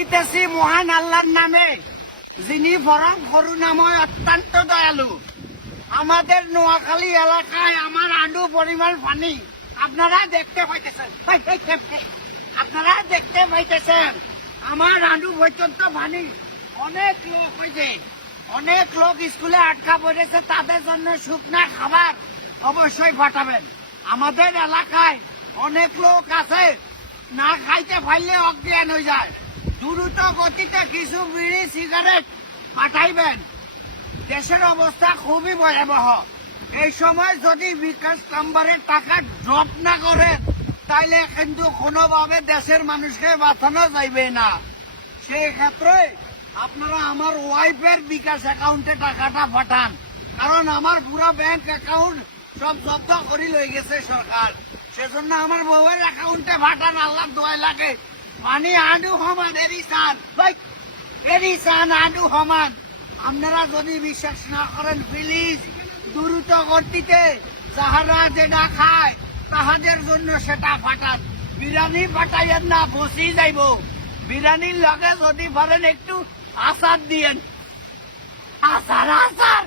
দিতেছি মহান আল্লাহর নামে, যিনি পরম করুণাময় অত্যন্ত দয়ালু। আমাদের নোয়াখালী এলাকায় আমার আডু পরিমাণ পানি আপনারা দেখতে পাইতেছেন, আপনারা দেখতে পাইতেছেন আমার আডু পর্যন্ত পানি। অনেক লোক হয়েছে, অনেক লোক স্কুলে আটকা পড়েছে, তাদের জন্য শুকনা খাবার অবশ্যই পাঠাবেন। আমাদের এলাকায় অনেক লোক আছে না খাইতে পারলে অজ্ঞান হয়ে যায়, দ্রুত গতিতে কিছু বিড়ি সিগারেট পাঠাইবেন। দেশের অবস্থা খুবই ভয়াবহ। এই সময় যদি বিকাশ নাম্বারের টাকা ড্রপ না করে তাইলে কিন্তু কোনোভাবে দেশের মানুষকে বাঁচানো যাইবে না। সেই ক্ষেত্রে আপনারা আমার ওয়াইফের বিকাশ অ্যাকাউন্টে টাকাটা পাঠান, কারণ আমার পুরো ব্যাংক অ্যাকাউন্ট সব জব্দ করে লয়ে গেছে সরকার। সেজন্য আমার বউয়ের অ্যাকাউন্টে পাঠান, আল্লাহ দোয়া লাগে। মানে আডু হমান এরি চান আডু হমান। আপনারা যদি বিশ্বাস না করেন প্লিজ দ্রুত গতিতে যাহারা যেটা খায় তাহাদের জন্য সেটা পাঠান। বিরিয়ানি পাঠাইয়েন না, বসি যাইব। বিরিয়ানির লগে যদি পারেন একটু আচার দিয়েন, আচার আচার